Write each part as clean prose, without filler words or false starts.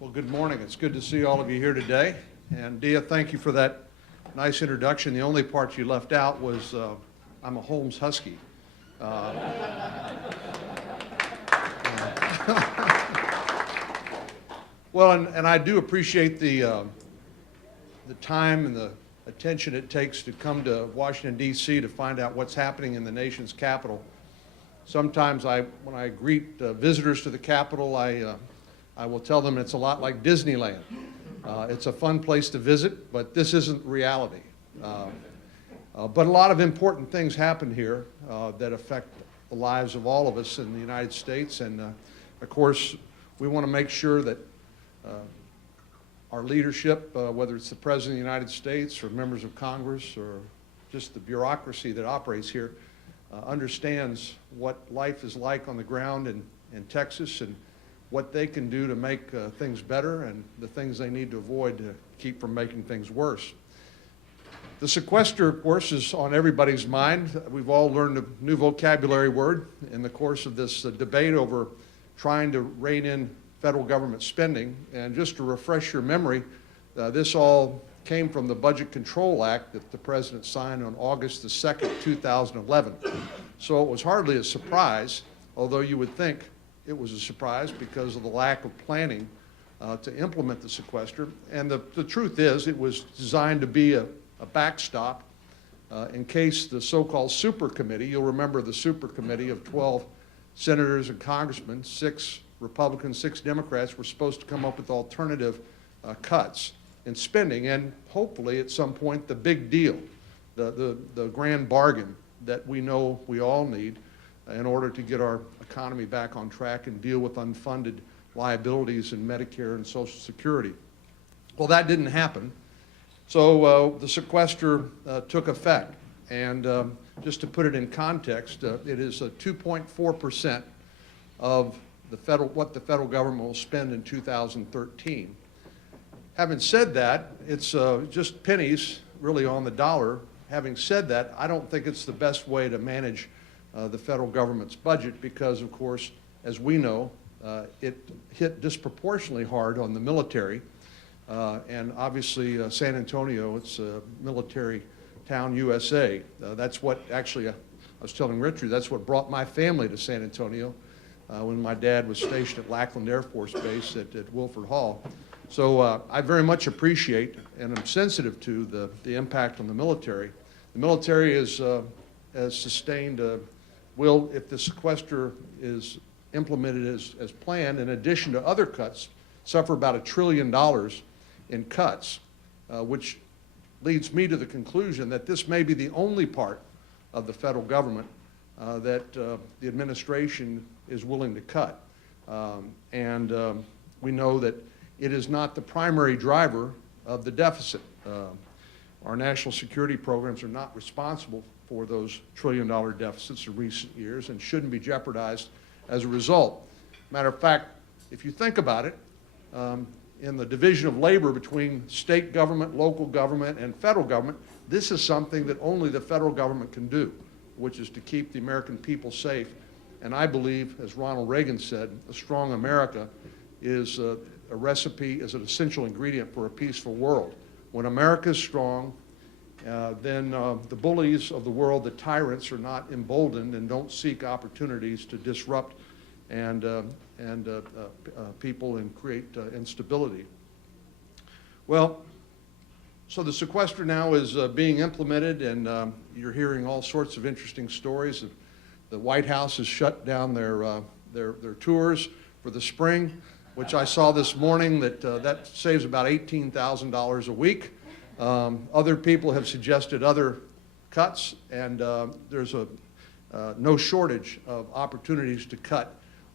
Well, good morning. It's good to see all of you here today. And Dia, thank you for that nice introduction. The only part you left out was I'm a Holmes Husky. Well, and I do appreciate the time and the attention it takes to come to Washington, D.C. to find out what's happening in the nation's capital. Sometimes when I greet visitors to the Capitol, I will tell them it's a lot like Disneyland. It's a fun place to visit, but this isn't reality. But a lot of important things happen here that affect the lives of all of us in the United States. And of course, we want to make sure that our leadership, whether it's the President of the United States or members of Congress or just the bureaucracy that operates here, understands what life is like on the ground in Texas and what they can do to make things better and the things they need to avoid to keep from making things worse. The sequester, of course, is on everybody's mind. We've all learned a new vocabulary word in the course of this debate over trying to rein in federal government spending. And just to refresh your memory, this all came from the Budget Control Act that the President signed on August the 2nd, 2011. So it was hardly a surprise, although you would think it was a surprise because of the lack of planning to implement the sequester. And the truth is, it was designed to be a backstop in case the so-called super committee, you'll remember the super committee of 12 senators and congressmen, 6 Republicans, 6 Democrats, were supposed to come up with alternative cuts in spending, and hopefully at some point the big deal, the grand bargain that we know we all need in order to get our economy back on track and deal with unfunded liabilities in Medicare and Social Security. Well, that didn't happen. So the sequester took effect. And just to put it in context, it is 2.4% of what the federal government will spend in 2013. Having said that, it's just pennies really on the dollar. Having said that, I don't think it's the best way to manage the federal government's budget because, of course, as we know, it hit disproportionately hard on the military. And obviously, San Antonio, it's a military town, USA. That's what actually, I was telling Richard, that's what brought my family to San Antonio when my dad was stationed at Lackland Air Force Base at Wilford Hall. So I very much appreciate and am sensitive to the impact on the military. The military is sustained, will, if the sequester is implemented as planned, in addition to other cuts, suffer about $1 trillion in cuts, which leads me to the conclusion that this may be the only part of the federal government that the administration is willing to cut. We know that it is not the primary driver of the deficit. Our national security programs are not responsible for those $1 trillion deficits of recent years and shouldn't be jeopardized as a result. Matter of fact, if you think about it, in the division of labor between state government, local government, and federal government, this is something that only the federal government can do, which is to keep the American people safe. And I believe, as Ronald Reagan said, a strong America is a recipe, is an essential ingredient for a peaceful world. When America is strong, then the bullies of the world, the tyrants, are not emboldened and don't seek opportunities to disrupt people and create instability. Well, so the sequester now is being implemented, and you're hearing all sorts of interesting stories. The White House has shut down their tours for the spring, which I saw this morning that saves about $18,000 a week. Other people have suggested other cuts, and there's no shortage of opportunities to cut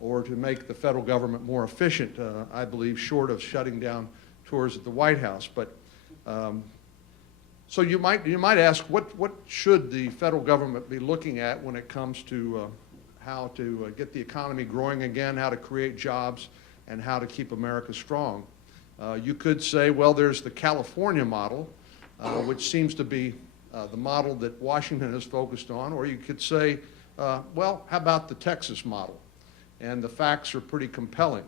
or to make the federal government more efficient, I believe, short of shutting down tours at the White House. But so you might ask, what should the federal government be looking at when it comes to how to get the economy growing again, how to create jobs, and how to keep America strong? You could say, well, there's the California model, which seems to be the model that Washington is focused on, or you could say, well, how about the Texas model? And the facts are pretty compelling.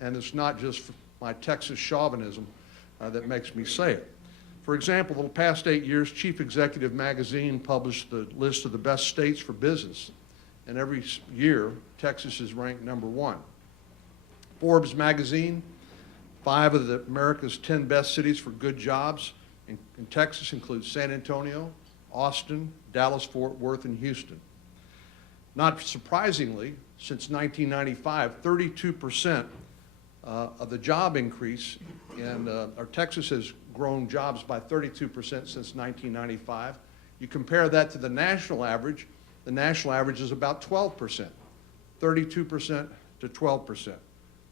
And it's not just my Texas chauvinism that makes me say it. For example, the past 8 years, Chief Executive Magazine published the list of the best states for business, and every year, Texas is ranked #1. Forbes magazine, 5 of America's 10 best cities for good jobs in Texas include San Antonio, Austin, Dallas-Fort Worth, and Houston. Not surprisingly, since 1995, 32% of the job increase in Texas has grown jobs by 32% since 1995. You compare that to the national average is about 12%, 32% to 12%.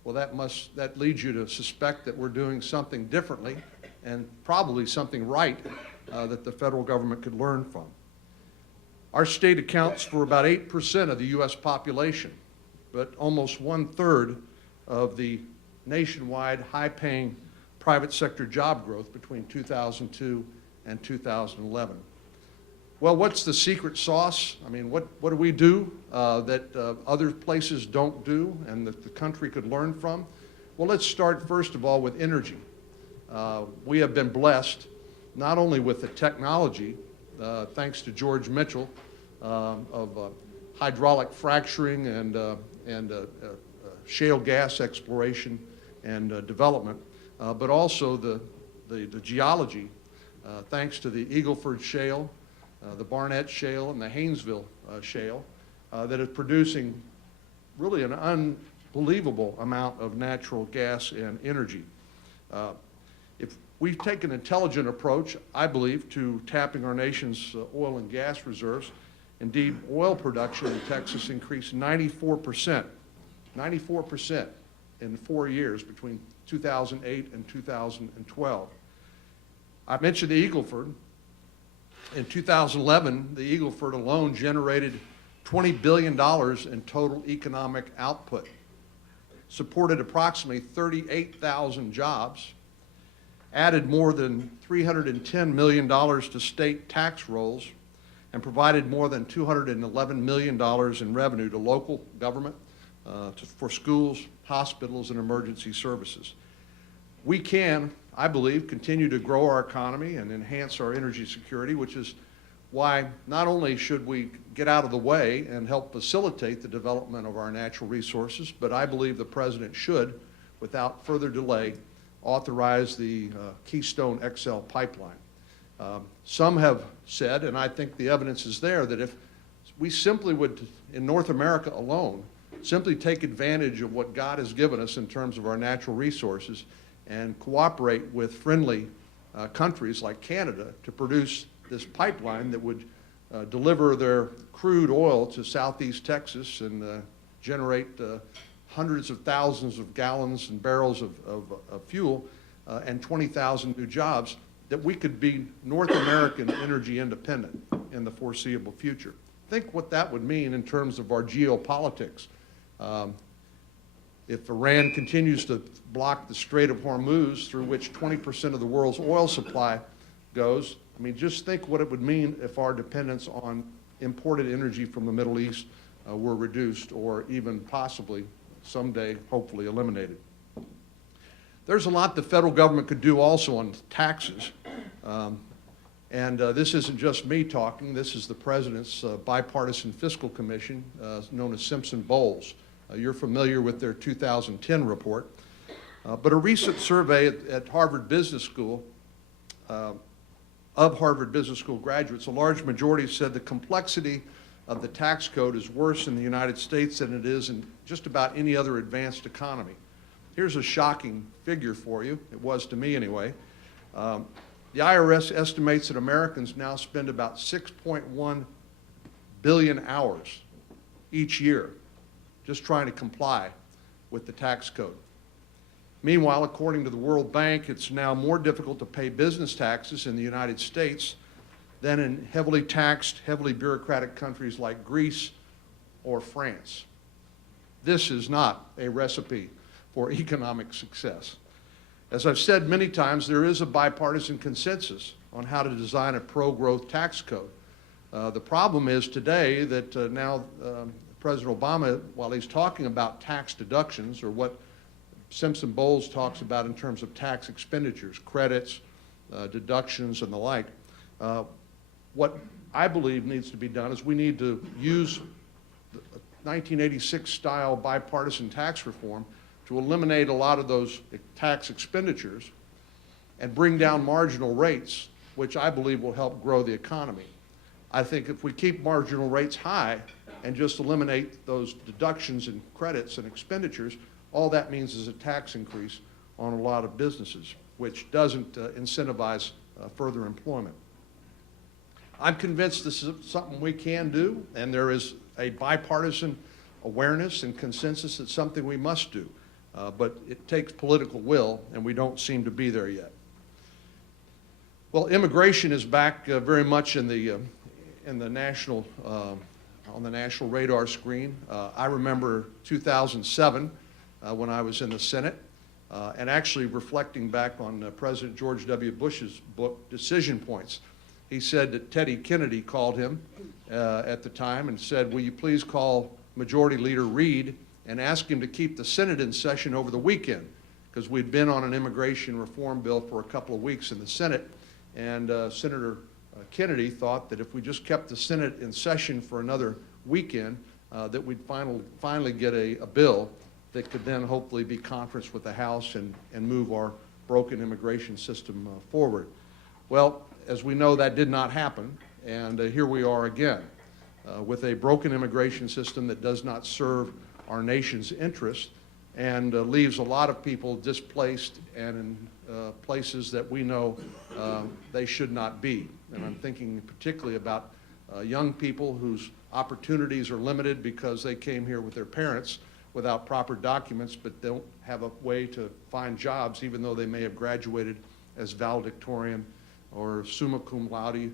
Well, that leads you to suspect that we're doing something differently and probably something right that the federal government could learn from. Our state accounts for about 8% of the U.S. population, but almost 1/3 of the nationwide high-paying private sector job growth between 2002 and 2011. Well, what's the secret sauce? I mean, what do we do that other places don't do and that the country could learn from? Well, let's start first of all with energy. We have been blessed not only with the technology, thanks to George Mitchell, of hydraulic fracturing and shale gas exploration and development, but also the geology, thanks to the Eagleford Shale, the Barnett Shale, and the Haynesville Shale, that is producing really an unbelievable amount of natural gas and energy. If we take an intelligent approach, I believe, to tapping our nation's oil and gas reserves, indeed, oil production in Texas increased 94% in 4 years between 2008 and 2012. I mentioned the Eagleford. In 2011, the Eagleford alone generated $20 billion in total economic output, supported approximately 38,000 jobs, added more than $310 million to state tax rolls, and provided more than $211 million in revenue to local government, for schools, hospitals, and emergency services. We can, I believe, continue to grow our economy and enhance our energy security, which is why not only should we get out of the way and help facilitate the development of our natural resources, but I believe the President should, without further delay, authorize the Keystone XL pipeline. Some have said, and I think the evidence is there, that if we simply would, in North America alone, simply take advantage of what God has given us in terms of our natural resources and cooperate with friendly countries like Canada to produce this pipeline that would deliver their crude oil to southeast Texas and generate hundreds of thousands of gallons and barrels of fuel and 20,000 new jobs, that we could be North American energy independent in the foreseeable future. Think what that would mean in terms of our geopolitics. If Iran continues to block the Strait of Hormuz, through which 20% of the world's oil supply goes, I mean, just think what it would mean if our dependence on imported energy from the Middle East were reduced or even possibly someday, hopefully, eliminated. There's a lot the federal government could do also on taxes. This isn't just me talking. This is the President's bipartisan fiscal commission, known as Simpson-Bowles. You're familiar with their 2010 report. But a recent survey at Harvard Business School, of Harvard Business School graduates, a large majority said the complexity of the tax code is worse in the United States than it is in just about any other advanced economy. Here's a shocking figure for you. It was to me anyway. The IRS estimates that Americans now spend about 6.1 billion hours each year just trying to comply with the tax code. Meanwhile, according to the World Bank, it's now more difficult to pay business taxes in the United States than in heavily taxed, heavily bureaucratic countries like Greece or France. This is not a recipe for economic success. As I've said many times, there is a bipartisan consensus on how to design a pro-growth tax code. The problem is today that now President Obama, while he's talking about tax deductions, or what Simpson-Bowles talks about in terms of tax expenditures, credits, deductions, and the like. What I believe needs to be done is we need to use 1986 style bipartisan tax reform to eliminate a lot of those tax expenditures and bring down marginal rates, which I believe will help grow the economy. I think if we keep marginal rates high and just eliminate those deductions and credits and expenditures, all that means is a tax increase on a lot of businesses, which doesn't incentivize further employment. I'm convinced this is something we can do, and there is a bipartisan awareness and consensus it's something we must do. But it takes political will, and we don't seem to be there yet. Well, immigration is back very much in the national on the national radar screen. I remember 2007 when I was in the Senate, and actually reflecting back on President George W. Bush's book, Decision Points. He said that Teddy Kennedy called him at the time and said, "Will you please call Majority Leader Reid and ask him to keep the Senate in session over the weekend," because we'd been on an immigration reform bill for a couple of weeks in the Senate, and Senator Kennedy thought that if we just kept the Senate in session for another weekend, that we'd finally get a bill that could then hopefully be conferenced with the House and move our broken immigration system forward. Well, as we know, that did not happen, and here we are again with a broken immigration system that does not serve our nation's interests and leaves a lot of people displaced and in places that we know they should not be. And I'm thinking particularly about young people whose opportunities are limited because they came here with their parents without proper documents but don't have a way to find jobs even though they may have graduated as valedictorian or summa cum laude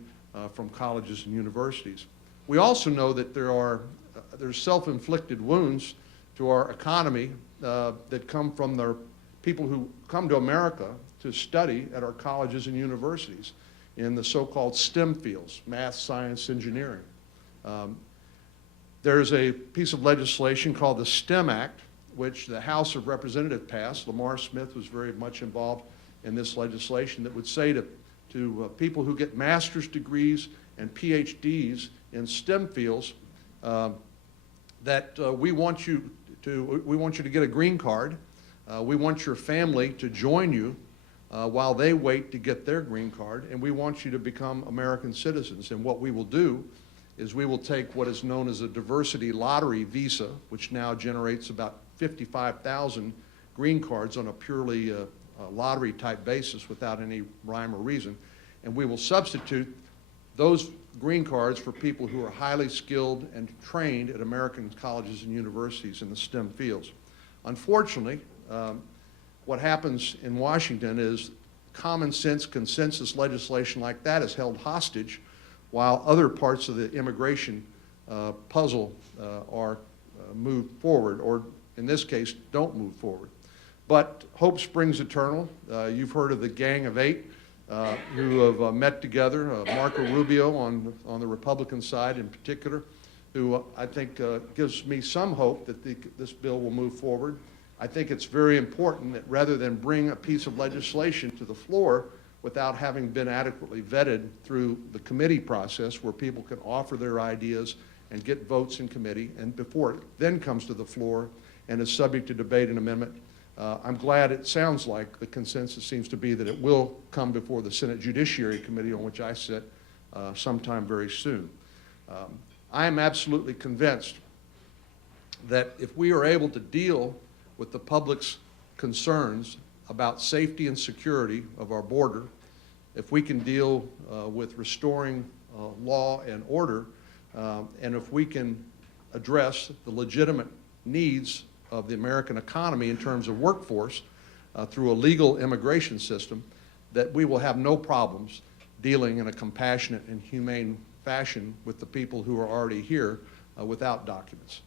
from colleges and universities. We also know that there's self-inflicted wounds to our economy that come from the people who come to America to study at our colleges and universities in the so-called STEM fields, math, science, engineering. There's a piece of legislation called the STEM Act, which the House of Representatives passed. Lamar Smith was very much involved in this legislation that would say to people who get master's degrees and PhDs in STEM fields that we want you to get a green card. We want your family to join you while they wait to get their green card, and we want you to become American citizens. And what we will do is we will take what is known as a diversity lottery visa, which now generates about 55,000 green cards on a purely lottery type basis without any rhyme or reason, and we will substitute those green cards for people who are highly skilled and trained at American colleges and universities in the STEM fields. Unfortunately, what happens in Washington is common sense consensus legislation like that is held hostage while other parts of the immigration puzzle are moved forward, or in this case, don't move forward. But hope springs eternal. You've heard of the Gang of Eight who have met together, Marco Rubio on the Republican side in particular, who I think gives me some hope that this bill will move forward. I think it's very important that rather than bring a piece of legislation to the floor without having been adequately vetted through the committee process where people can offer their ideas and get votes in committee, and before it then comes to the floor and is subject to debate and amendment, I'm glad it sounds like the consensus seems to be that it will come before the Senate Judiciary Committee, on which I sit, sometime very soon. I am absolutely convinced that if we are able to deal with the public's concerns about safety and security of our border, if we can deal with restoring law and order, and if we can address the legitimate needs of the American economy in terms of workforce through a legal immigration system, that we will have no problems dealing in a compassionate and humane fashion with the people who are already here without documents.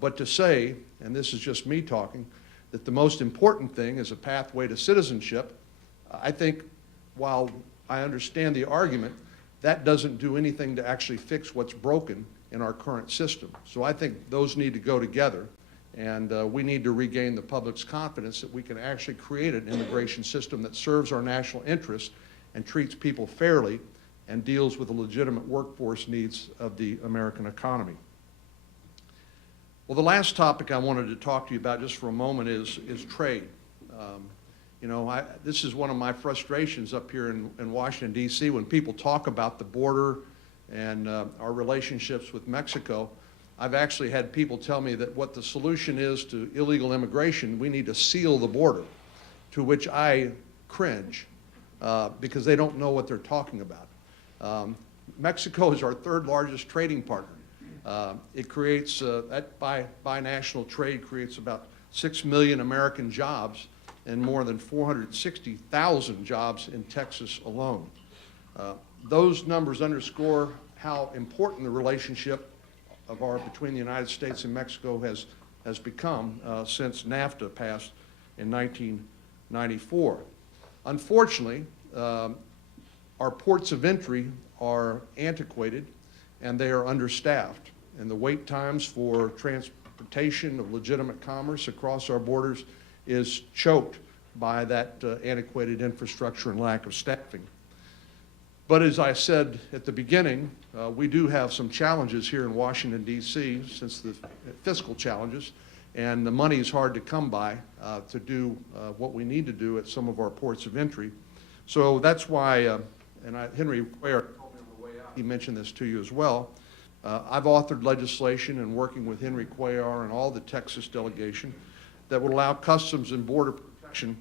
But to say, and this is just me talking, that the most important thing is a pathway to citizenship, I think while I understand the argument, that doesn't do anything to actually fix what's broken in our current system. So I think those need to go together. And we need to regain the public's confidence that we can actually create an immigration system that serves our national interests and treats people fairly and deals with the legitimate workforce needs of the American economy. Well, the last topic I wanted to talk to you about just for a moment is trade. You know, this is one of my frustrations up here in Washington, D.C. when people talk about the border and our relationships with Mexico. I've actually had people tell me that what the solution is to illegal immigration, we need to seal the border, to which I cringe because they don't know what they're talking about. Mexico is our third largest trading partner. It creates, that binational trade creates about 6 million American jobs and more than 460,000 jobs in Texas alone. Those numbers underscore how important the relationship between the United States and Mexico has become since NAFTA passed in 1994. Unfortunately, our ports of entry are antiquated and they are understaffed, and the wait times for transportation of legitimate commerce across our borders is choked by that antiquated infrastructure and lack of staffing. But as I said at the beginning, we do have some challenges here in Washington, D.C., since the fiscal challenges, and the money is hard to come by to do what we need to do at some of our ports of entry. So that's why, Henry Cuellar told me on the way out, he mentioned this to you as well. I've authored legislation and working with Henry Cuellar and all the Texas delegation that would allow Customs and Border Protection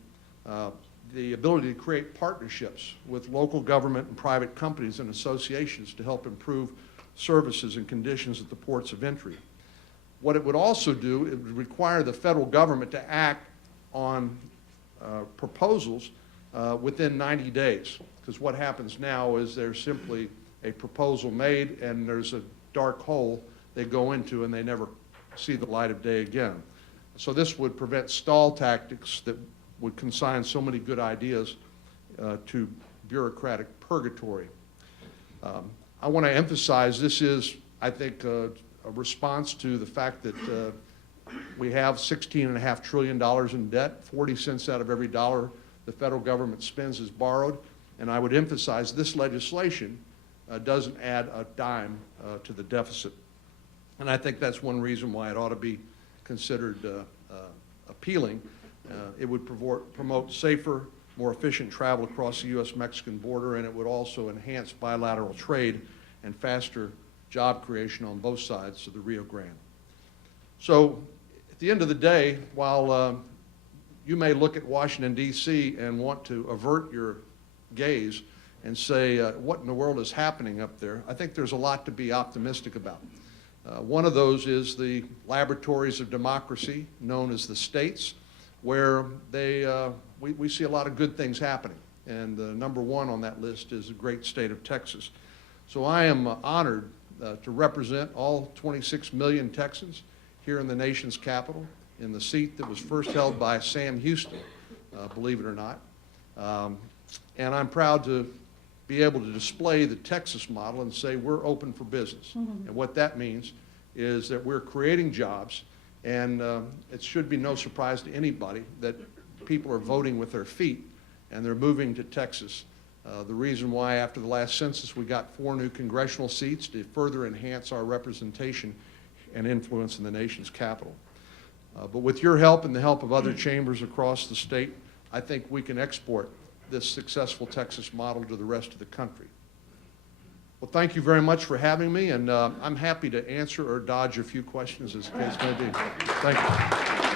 the ability to create partnerships with local government and private companies and associations to help improve services and conditions at the ports of entry. What it would also do, it would require the federal government to act on proposals within 90 days. Because what happens now is there's simply a proposal made and there's a dark hole they go into and they never see the light of day again. So this would prevent stall tactics that would consign so many good ideas to bureaucratic purgatory. I want to emphasize this is, I think, a response to the fact that we have $16.5 trillion in debt. 40 cents out of every dollar the federal government spends is borrowed. And I would emphasize this legislation doesn't add a dime to the deficit. And I think that's one reason why it ought to be considered appealing. It would promote safer, more efficient travel across the U.S.-Mexican border, and it would also enhance bilateral trade and faster job creation on both sides of the Rio Grande. So at the end of the day, while you may look at Washington, D.C. and want to avert your gaze and say, what in the world is happening up there? I think there's a lot to be optimistic about. One of those is the laboratories of democracy, known as the states, where we see a lot of good things happening. And number one on that list is the great state of Texas. So I am honored to represent all 26 million Texans here in the nation's capital, in the seat that was first held by Sam Houston, believe it or not. And I'm proud to be able to display the Texas model and say we're open for business. Mm-hmm. And what that means is that we're creating jobs, and it should be no surprise to anybody that people are voting with their feet and they're moving to Texas. The reason why after the last census we got 4 new congressional seats to further enhance our representation and influence in the nation's capital. But with your help and the help of other chambers across the state, I think we can export this successful Texas model to the rest of the country. Well, thank you very much for having me, and I'm happy to answer or dodge a few questions as the case may be. Thank you.